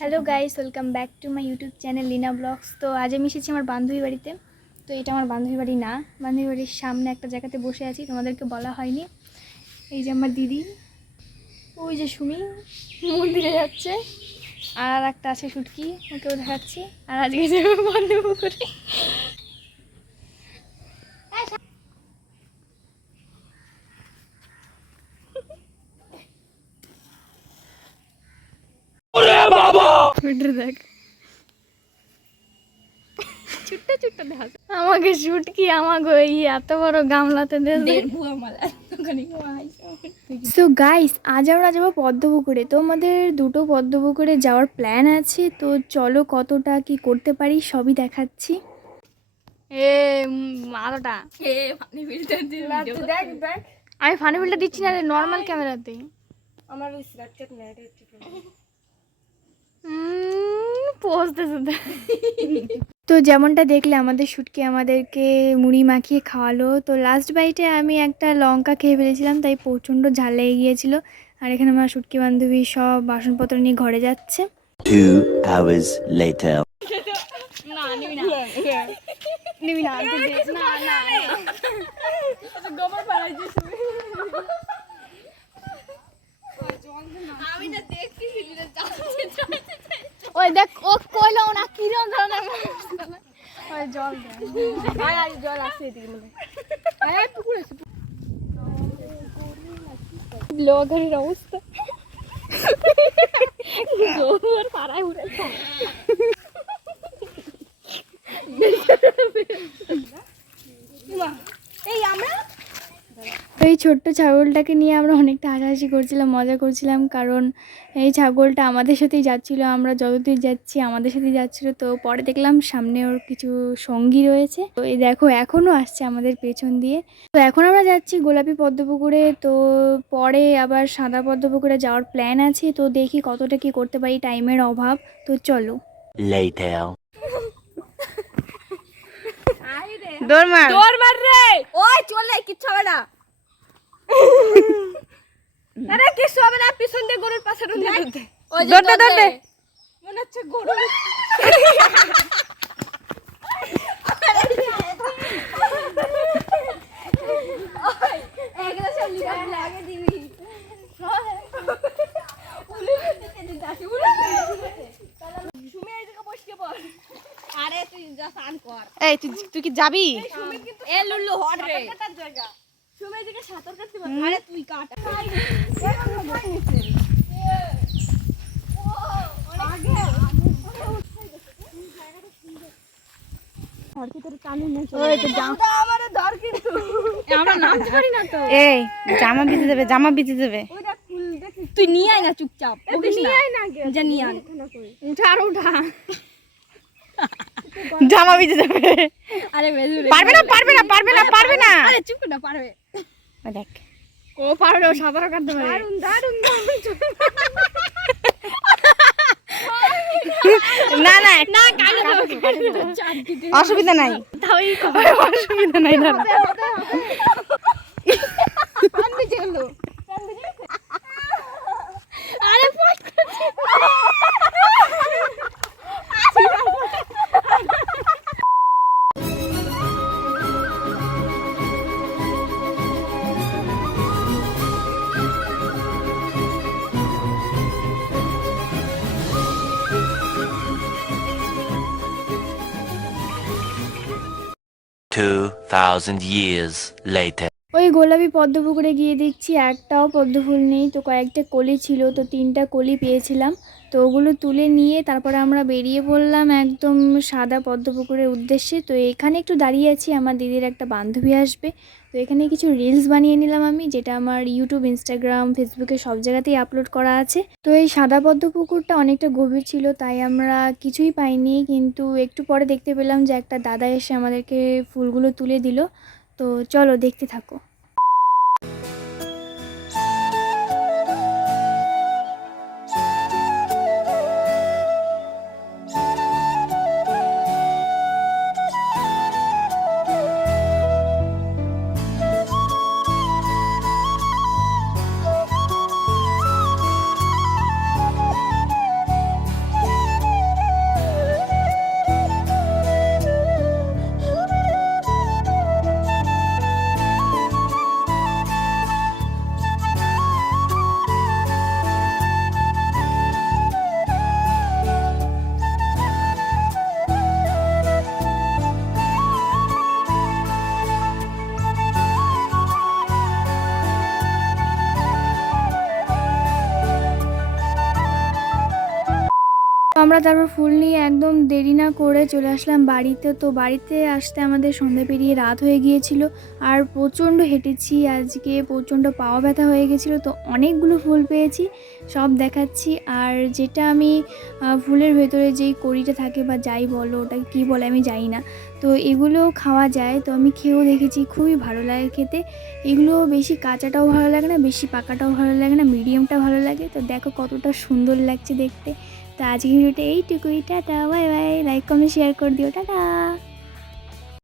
Hello guys, welcome back to my YouTube channel Lina blogs. তো আজ আমি এসেছি আমার বান্ধবী বাড়িতে। তো এটা আমার বান্ধবী বাড়ি না বান্ধবী বাড়ির সামনে একটা জায়গাতে বসে আছি, তোমাদেরকে বলা হয়নি। এই যে আমার দিদি, ওই যে সুমি, মন্দিরে যাচ্ছে। আর একটা আছে সুটকি, ওকেও দেখাচ্ছি। আর আজকে যে বন্ধু করে শুটর দেখ। ছোট্ট ছোট্ট দেখা আমাকে শুটকি আমাকে এই এত বড় গামলাতে সো গাইস আজ আমরা যাব পদ্মপুকুরে। তো আমাদের দুটো পদ্মপুকুরে যাওয়ার প্ল্যান আছে তো চলো কতটা কি করতে পারি সবই দেখাচ্ছি। এ আলোটা। দেখ দেখ। আমি ফানি ফিল্টার দিচ্ছি না নর্মাল ক্যামেরাতে আমার স্ন্যাপচ্যাট তো যেমনটা দেখলে আমাদের শুটকি আমাদেরকে মুড়ি মাখিয়ে খাওয়ালো। তো লাস্ট বাইটে আমি একটা লঙ্কা খেয়ে ফেলেছিলাম তাই প্রচণ্ড ঝাল লেগে গিয়েছিল। আর এখানে আমার শুটকি বান্ধবী সব বাসনপত্র নিয়ে ঘরে যাচ্ছে। Two hours later. না নিবি ওই দেখ ও কইলো না কিরম ধরনের ওই জল দে। আর জল আসছে এদিকে মনে হয়। এই পুকুরে আছে ব্লগারের অবস্থা। জোর পাড়ায় উড়ে এই আমরা তো এই ছোট্ট ছাগলটাকে নিয়ে আমরা অনেকটা হাসাহাসি করছিলাম মজা করছিলাম। কারণ এই ছাগলটা আমাদের সাথেই যাচ্ছিল আমরা যতদূর যাচ্ছি আমাদের সাথেই যাচ্ছিল। তো পরে দেখলাম সামনে ওর কিছু সঙ্গী রয়েছে। তো এই দেখো এখনও আসছে আমাদের পেছন দিয়ে। তো এখন আমরা যাচ্ছি গোলাপি পদ্মপুকুরে। তো পরে আবার সাদা পদ্মপুকুরে যাওয়ার প্ল্যান আছে। তো দেখি কতটা কি করতে পারি টাইমের অভাব। তো চলো। দৌড় মার। দৌড় মার রে। ওই চলে কিচ্ছু হবে না। আরে হবে না পিছন দিয়ে গরুর পাশে ওই যে মনে হচ্ছে গরু। এই তুই তুই কি যাবি? এ লুল্লু হট রে। জায়গা দিকে সাঁতার কাটতে পারবে আরে তুই কাট। জামা। বিতে দেবে জামা বিতে দেবে। তুই নিয়ে আয় না চুপচাপ। নিয়ে আয় না যা নিয়ে আন উঠা আর উঠা। জামা বিতে দেবে। আরে পারবে না পারবে না পারবে না পারবে না। আরে চুপ না পারবে। দেখ। ও ও সাঁতার কাটতে পারে দারুণ দারুণ না না না কানে দাও। অসুবিধা নাই। তাও অসুবিধা নাই দাদা 2000 years later. ওই গোলাপি পদ্মপুকুরে গিয়ে দেখছি একটাও পদ্মফুল নেই, তো কয়েকটা কলি ছিল, তো তিনটা কলি পেয়েছিলাম। তো ওগুলো তুলে নিয়ে তারপরে আমরা বেরিয়ে পড়লাম একদম সাদা পদ্মপুকুরের উদ্দেশ্যে। তো এখানে একটু দাঁড়িয়ে আছি, আমার দিদির একটা বান্ধবী আসবে। তো এখানে কিছু রিলস বানিয়ে নিলাম আমি, যেটা আমার ইউটিউব ইনস্টাগ্রাম ফেসবুকে সব জায়গাতেই আপলোড করা আছে। তো এই সাদা পদ্ম পুকুরটা অনেকটা গভীর ছিল, তাই আমরা কিছুই পাইনি, কিন্তু একটু পরে দেখতে পেলাম যে একটা দাদা এসে আমাদেরকে ফুলগুলো তুলে দিল। তো চলো দেখতে থাকো। আমরা তারপর ফুল নিয়ে একদম দেরি না করে চলে আসলাম বাড়িতে। তো বাড়িতে আসতে আমাদের সন্ধ্যা পেরিয়ে রাত হয়ে গিয়েছিল। আর প্রচণ্ড হেঁটেছি, আজকে প্রচণ্ড পাওয়া ব্যথা হয়ে গেছিল। তো অনেকগুলো ফুল পেয়েছি, সব দেখাচ্ছি। আর যেটা আমি ফুলের ভেতরে যেই কড়িটা থাকে বা যাই বলো, ওটা কী বলে আমি জানি না। তো এগুলো খাওয়া যায়, তো আমি খেয়েও দেখেছি, খুবই ভালো লাগে খেতে। এগুলো বেশি কাঁচাটাও ভালো লাগে না, বেশি পাকাটাও ভালো লাগে না, মিডিয়ামটা ভালো লাগে। তো দেখো কতটা সুন্দর লাগছে দেখতে। তো আজকের ভিডিওটা এইটুকুই tata bye bye like comment share করে দিও টাটা।